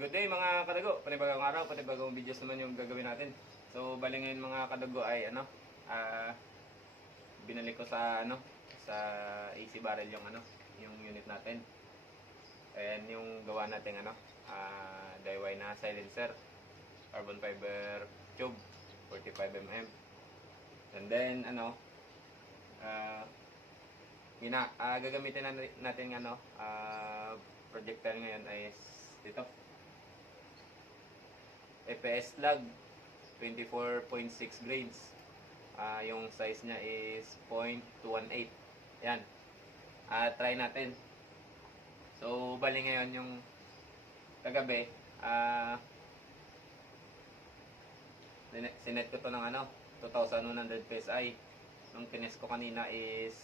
Good day mga kadago, panibagong araw, panibagong videos naman yung gagawin natin. So bali ngayon mga kadago ay binalik ko sa sa AC barrel yung unit natin. Ayan yung gawa natin DIY na silencer, carbon fiber tube, 45 mm. And then gagamitin natin projectile ngayon ay dito. EPS lug 24.6 grains. Yung size niya is 0.218. Yan. Try natin. So bali ngayon yung kagabi sinet ko to ng 2,100 PSI. Nung tines ko kanina is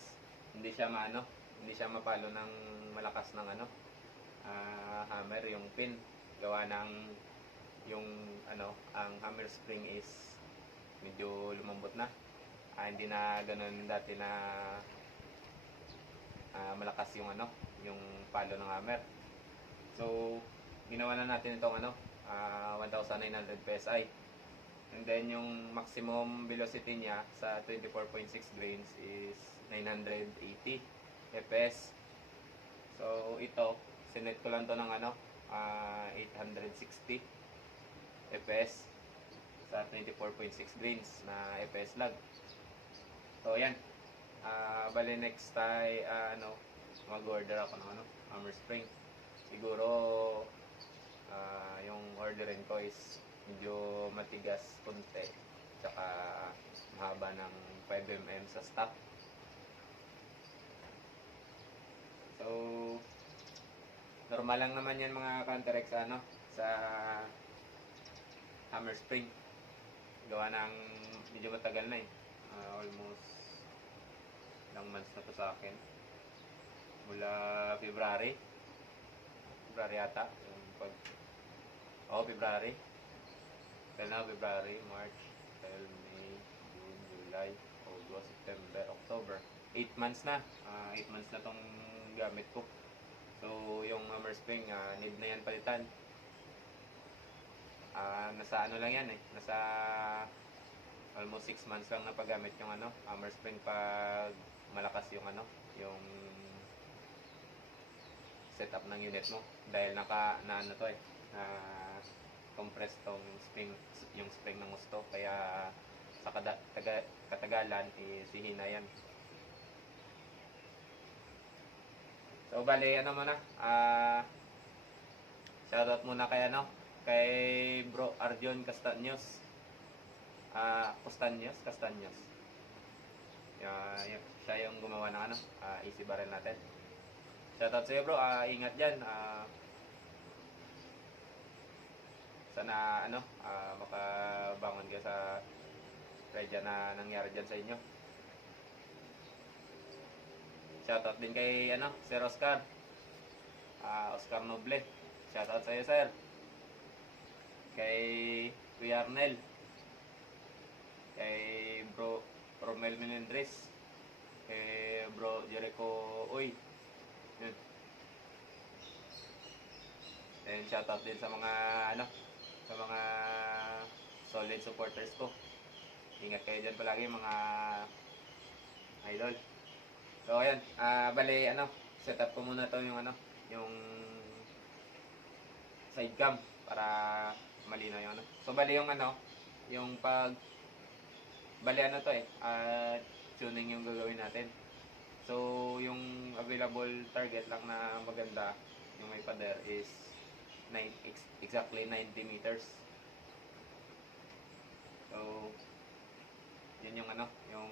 hindi siya mapalo ng malakas ng hammer yung pin. Gawa ng ang hammer spring is medyo lumambot na. Hindi na ganoon dati na malakas yung palo ng hammer. So ginawa na natin itong 1,900 PSI. And then yung maximum velocity niya sa 24.6 grains is 980 fps. So ito, sinet ko lang to ng 860 fps sa 24.6 grains na fps lug. So yan. Bali next time mag-order ako ng hammer spring. Siguro yung orderin ko is medyo matigas konti, tsaka mahaba ng 5 mm sa stock. So normal lang naman yan mga Counter-X sa hammer spring. Gawa ng medyo matagal na almost ilang months na to sa akin. Mula February yata February. February, March, April, May, June, July, August, September, October. 8 months na. 8 months na tong gamit ko. So yung hammer spring need na yan palitan. Nasa lang yan nasa almost 6 months lang na paggamit yung hammer spring pag malakas yung yung setup ng unit mo, dahil compress tong spring, yung spring ng gusto, kaya sa katagalan sihina yan. So bali shoutout muna kay Bro Arjon Castaños. Castaños. Siya yung gumawa ng AC barrel natin. Shoutout sa iyo bro, ingat dyan. Sana makabangon ka sa tragedya na nangyari dyan sa inyo. Shoutout din kay Sir Oscar. Oscar Noble. Shoutout sa iyo sir. Kay Kuya Arnel. Kay Bro Romel Menendres. Kay Bro Jericho Uy. Yun. And shoutout din sa mga solid supporters ko. Ingat kayo dyan palagi mga idol. So ayan, bali setup ko muna to yung yung side cam para malinaw yung So bali yung yung bali to tuning yung gagawin natin. So yung available target lang na maganda yung may pader is exactly 90 meters. So yun yung yung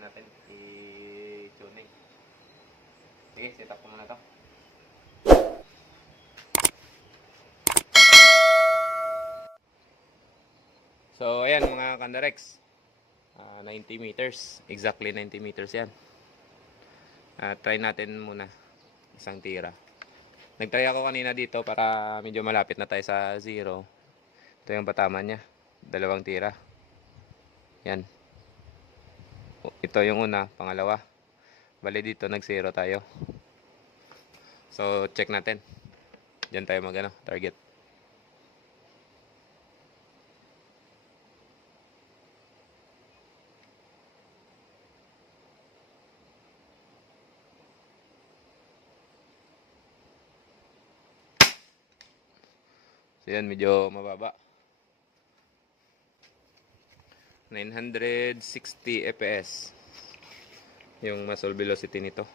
natin i-tuning. Sige, set up ko muna to. So ayan mga Counter-X, 90 meters, exactly 90 meters yan. Try natin muna isang tira. Nagtry ako kanina dito para medyo malapit na tayo sa 0. Ito yung patama niya, 2 tira. Yan. Ito yung una, pangalawa. Bali dito nag 0 tayo. So check natin. Diyan tayo mag target. So yan, medyo mababa. 960 fps yung muzzle velocity nito.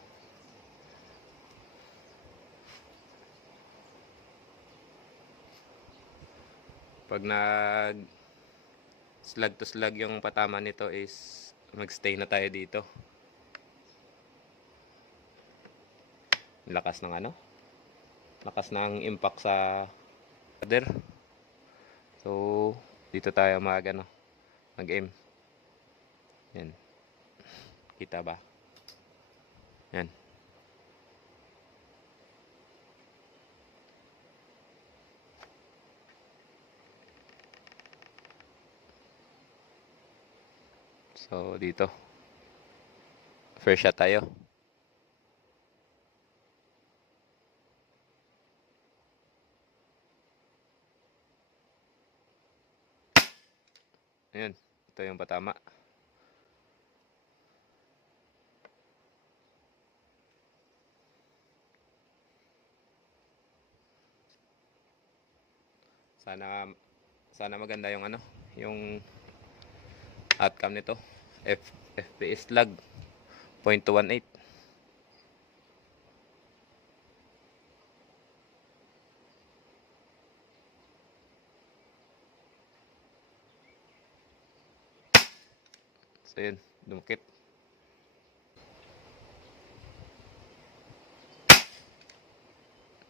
Pag nag slug to slug yung patama nito is magstay na tayo dito. Lakas ng lakas ng impact sa other. So dito tayo mag-aim. Yan. Kita ba? Yan. So dito. First shot tayo. Ayan. Ito yung patama. Sana maganda yung yung outcome nito. FPS lag 0.218. So yun, dumukit.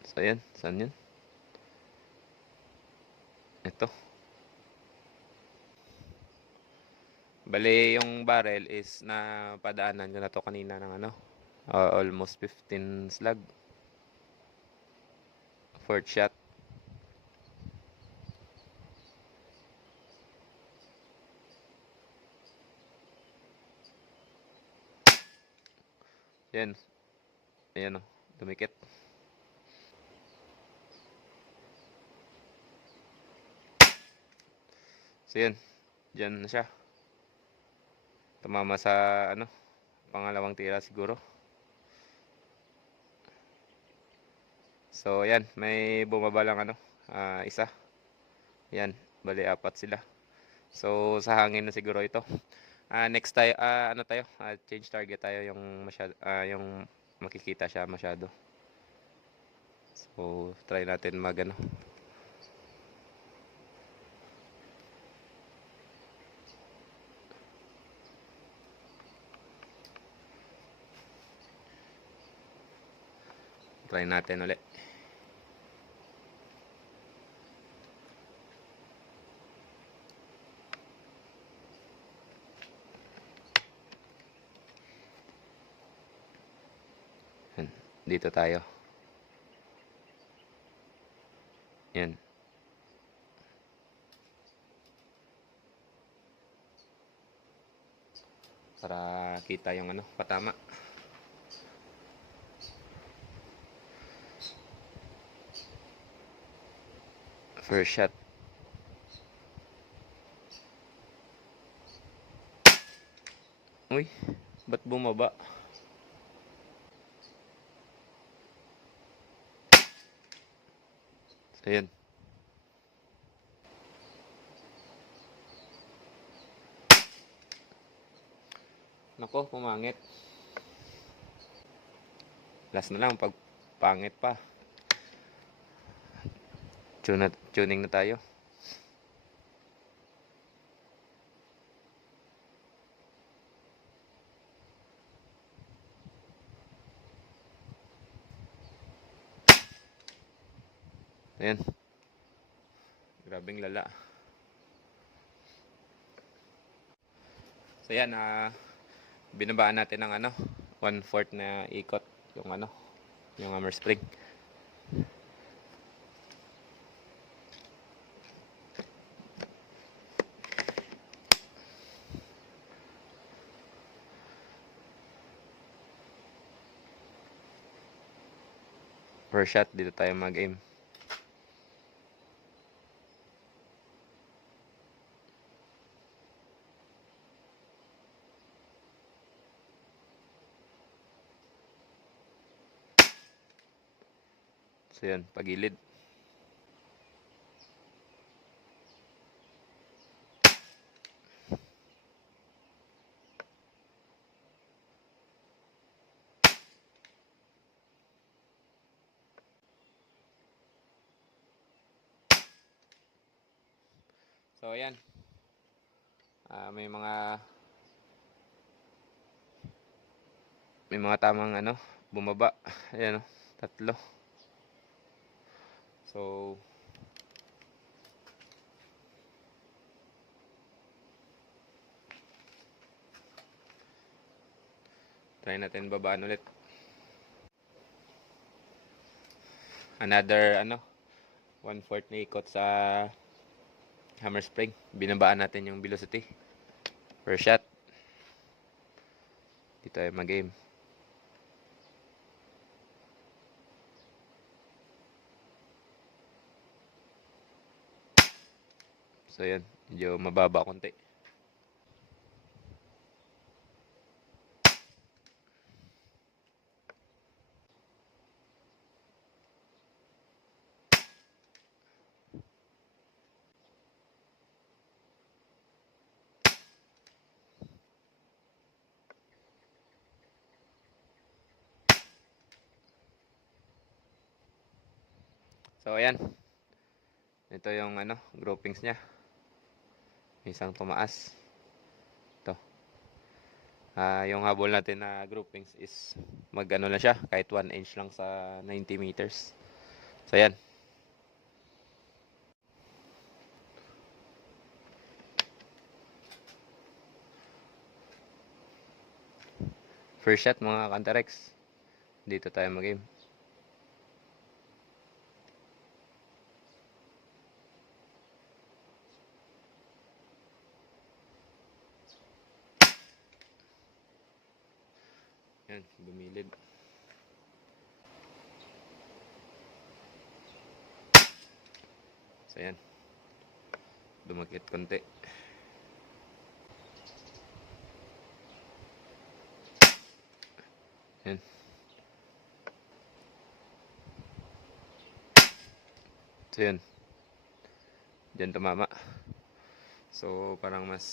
So yan, saan yun? Ito. Bali yung barrel is na padaanan ko na to kanina ng almost 15 slug. Fourth shot. Yan. Ayan o, dumikit. So yan, dyan na siya. Tumama sa pangalawang tira siguro. So yan, may bumaba lang isa. Yan, bali apat sila. So sa hangin na siguro ito. Next tayo, change target tayo yung yung makikita siya masyado. So try natin try natin ulit. Dito tayo. Yan. Para kita yung patama. First shot. Uy, ba't bumaba? So yan. Nako, pumangit. Last na lang pag pangit pa. Tuning na tayo. Ayan. Grabing lala. So yan, binabaan natin ng 1/4 na ikot yung yung hammer spring. First shot, dito tayo mag-aim. So yan, pagilid. So ayan. May mga tamang ano, bumaba. Ayan, oh, 3. So try natin babaan ulit. Another ano, 1/4 na ikot sa hammer spring. Binabaan natin yung velocity per shot. Dito ay mag-aim. So yan, medyo mababa konti. So ayan. Ito yung ano, groupings niya. May isang tumaas. Ito. Yung habol natin na groupings is mag-ano na siya, kahit 1 inch lang sa 90 meters. So ayan. First shot mga Cantarex. Dito tayo mag-aim. Yan, bumilid. So yan. Dumakit konti. Yan. So yan. Diyan tumama. So parang mas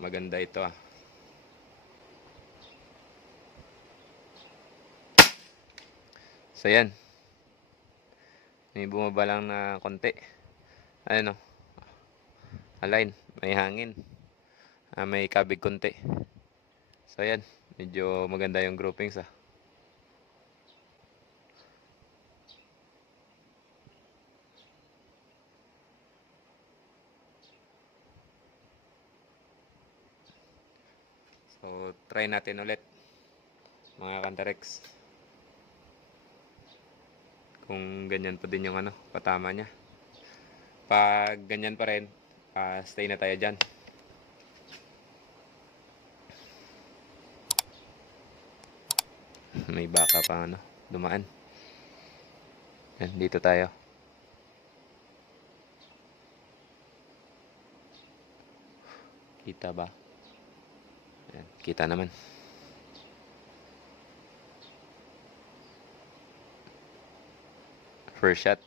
maganda ito ah. So yan. May bumaba lang na konti. Ano? Align. May hangin. May kabig konti. So yan. Medyo maganda yung groupings ah. So try natin ulit mga Cantarex. Kung ganyan pa din yung ano, patama niya. Pag ganyan pa rin, stay na tayo dyan. May baka pa ano, dumaan. Yan, dito tayo. Kita ba? Yan, kita naman. First shot.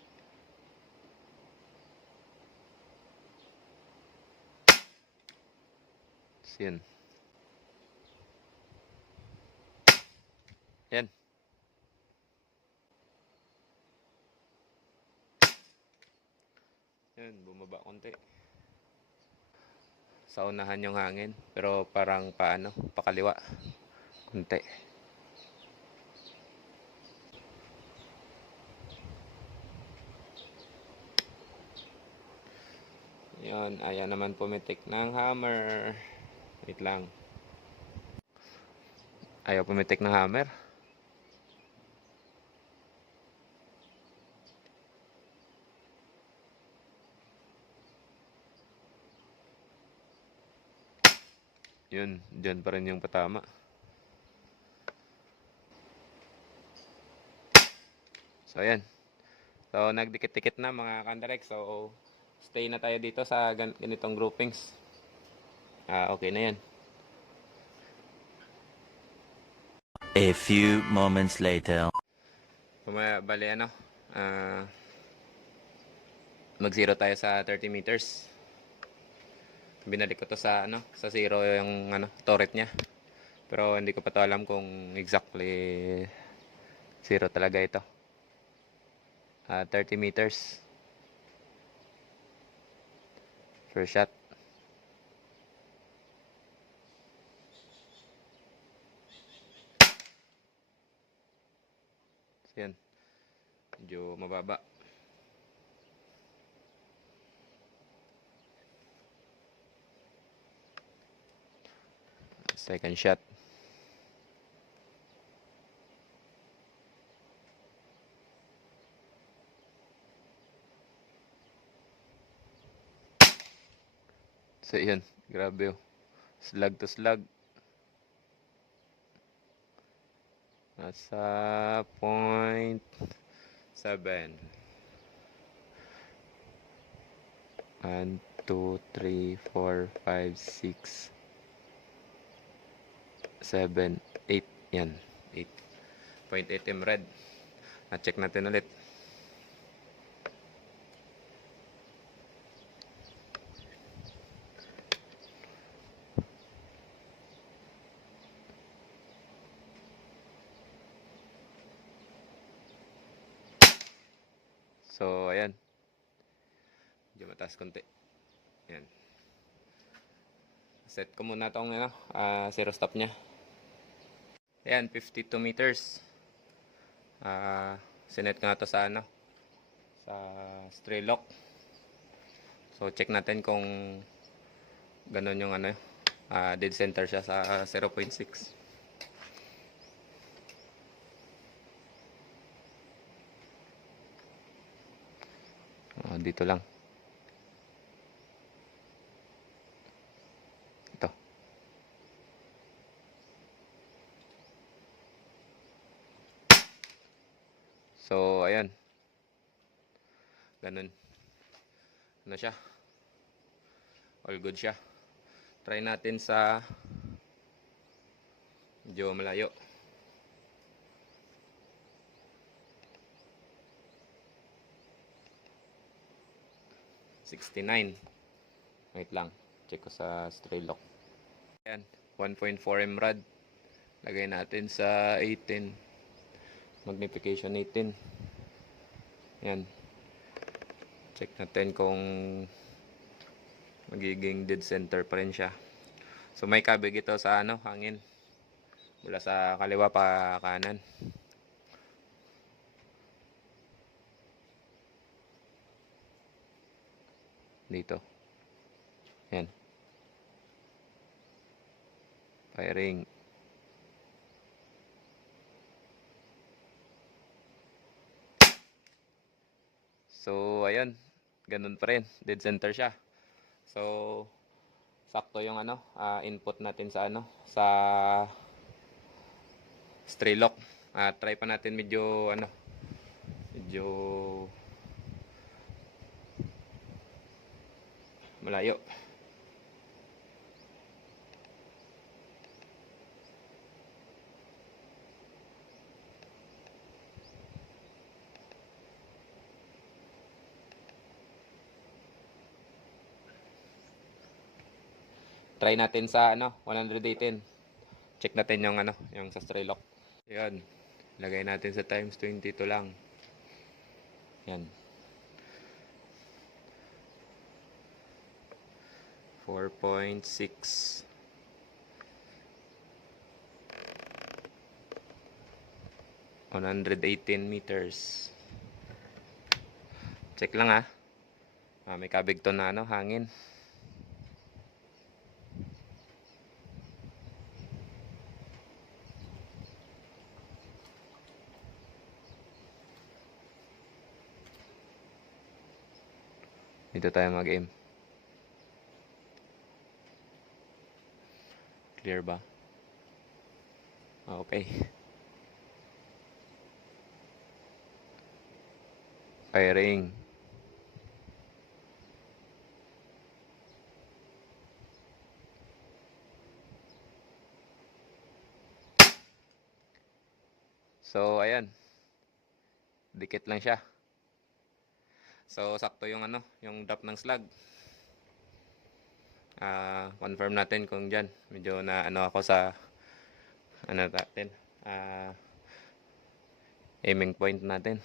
So, yan. Yan. Yan, bumaba konti. Sa unahan yung hangin, pero parang paano, pakaliwa. Konti. Yan, ayan naman pumitik ng hammer. Wait lang. Ayaw pumitik ng hammer. Yun, dyan pa rin yung patama. So, ayan. So, nagdikit-dikit na mga Cantarex. So, stay na tayo dito sa ganitong groupings. Okay na yan. A few moments later. Bali ano, Ah, mag-zero tayo sa 30 meters. Binalik ko to sa ano, sa zero yung ano, turret niya. Pero hindi ko pa to alam kung exactly zero talaga ito. 30 meters. First shot. So, yan. Medyo mababa. Second shot. So, yun. Grabe oh. Slug to slug. Nasa point 7. 1, 2, 3, 4, 5, 6, 7, 8. Yan. 8.8 red. Check natin ulit. So, ayan. Medyo mataas konti. Ayan. Set ko muna itong ano, zero stop niya. Ayan, 52 meters. Sinet ko na to sa ano, sa stray lock. So, check natin kung ganun yung ano, dead center siya sa 0.6. Dito lang. Ito. So, ayan. Ganun. Ano siya? All good siya. Try natin sa medyo malayo. 69. Wait lang. Check ko sa stray lock. Ayan. 1.4 mrad. Lagay natin sa 18. Magnification 18. Ayan. Check natin kung magiging dead center pa rin siya. So may kabig ito sa ano, hangin. Mula sa kaliwa pa kanan. Dito. Ayan. Firing. So, ayun. Ganun pa rin. Dead center siya. So, sakto yung ano, input natin sa ano, sa stray lock. Try pa natin medyo ano, medyo malayo. Try natin sa ano, 118. Check natin yung ano, yung sa stray lock. Yan. Lagay natin sa times 22 lang. Yan. 4.6. 118 meters. Check lang may kabig to na ano, hangin. Dito tayo mag-aim. Clear ba? Okay. Firing. So, ayan. Dikit lang siya. So sakto yung ano, yung drop ng slug. Confirm natin kung dyan. Medyo na ano ako sa ano natin. Aiming point natin.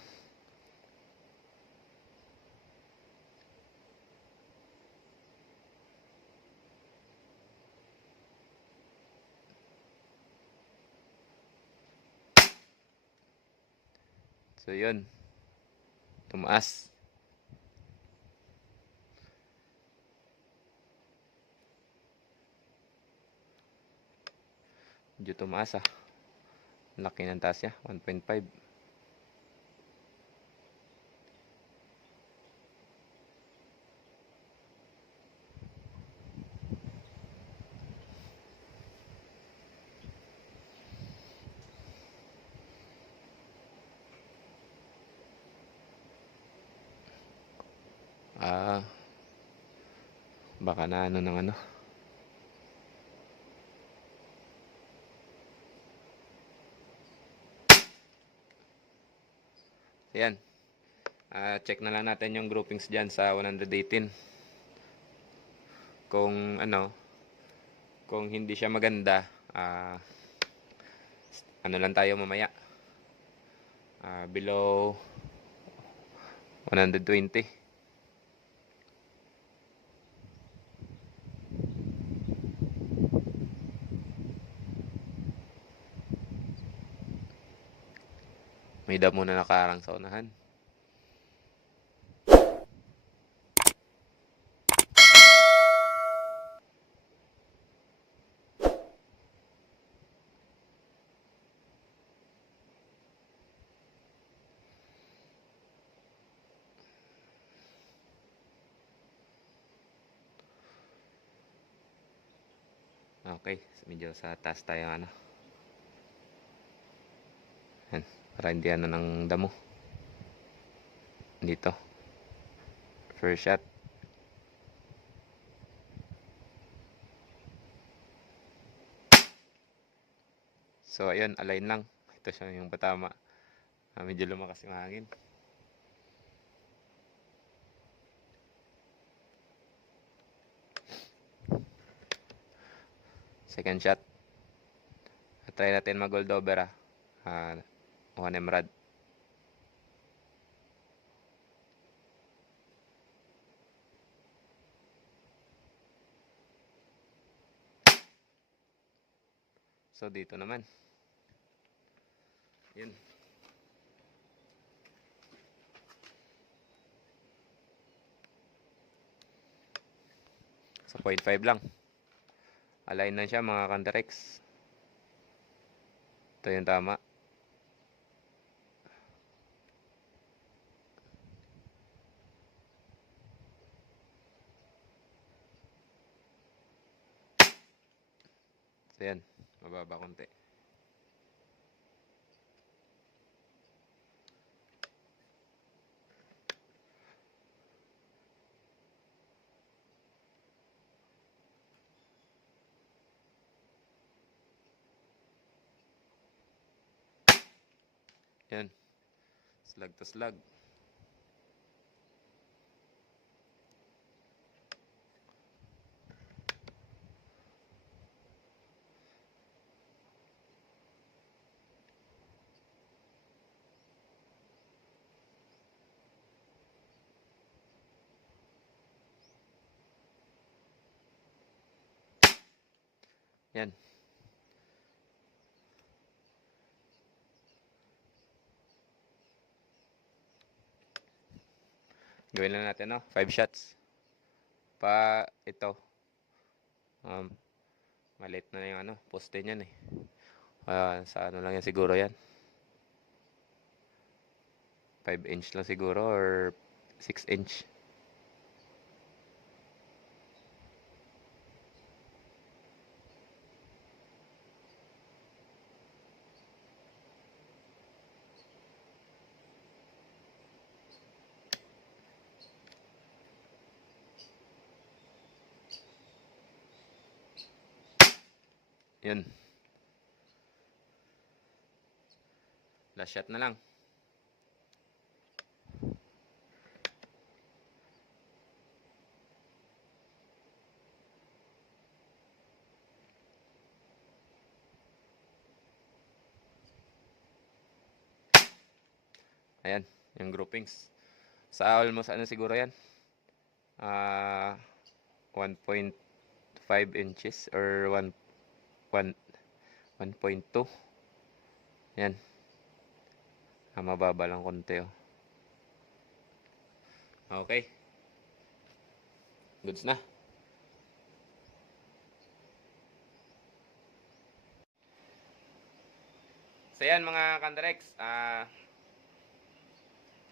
So yun, tumaas. Medyo tumaas laki ng taas niya, 1.5. Baka na ano ng ano. Ayan. Check na lang natin yung groupings dyan sa 118. Kung ano, kung hindi siya maganda, ano lang tayo mamaya. Below 120. May damo na nakaarang sa unahan. Okay, medyo sa taas tayo ano. Yan, para hindi ano ng damo. Dito. First shot. So ayun, align lang. Ito siya yung patama. Medyo lumakas yung hangin. Second shot. Try natin mag-gold over one emerald. So dito naman. Yun. So 0.5 lang. Align na siya mga Canterex. Ito yung tama. So yan, mababa konti. Yan, slug to slug. Yan. Gawin lang natin, no? 5 shots. Ito. Maliit na yung ano, poste niyan eh. Sa ano lang yan siguro yan. 5 inch lang siguro or 6 inch. Yun. Last shot na lang. Ayan, yung groupings. Sa almost ano siguro yan? 1.5 inches or 1.2. Yan. Mababa lang konti oh. Okay. Goods na. So yan mga Kandarex,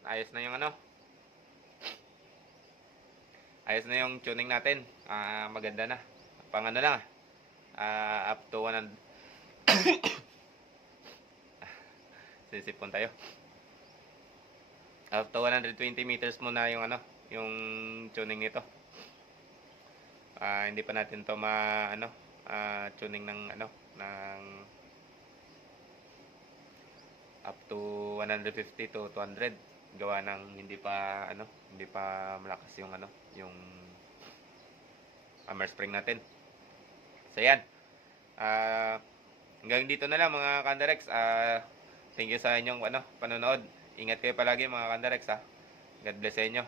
ayos na yung ano. Ayos na yung tuning natin. Maganda na. Pang ano lang up to 100. Sisipon tayo. Up to 120 meters muna yung ano, yung tuning nito. Hindi pa natin to tuning ng ano, ng up to 150 to 200. Gawa ng hindi pa malakas yung ano, yung hammer spring natin. So yan. Hanggang dito na lang mga Kandarex. Thank you sa inyong panonood. Ingat kayo palagi mga Kandarex ha. God bless sa inyo.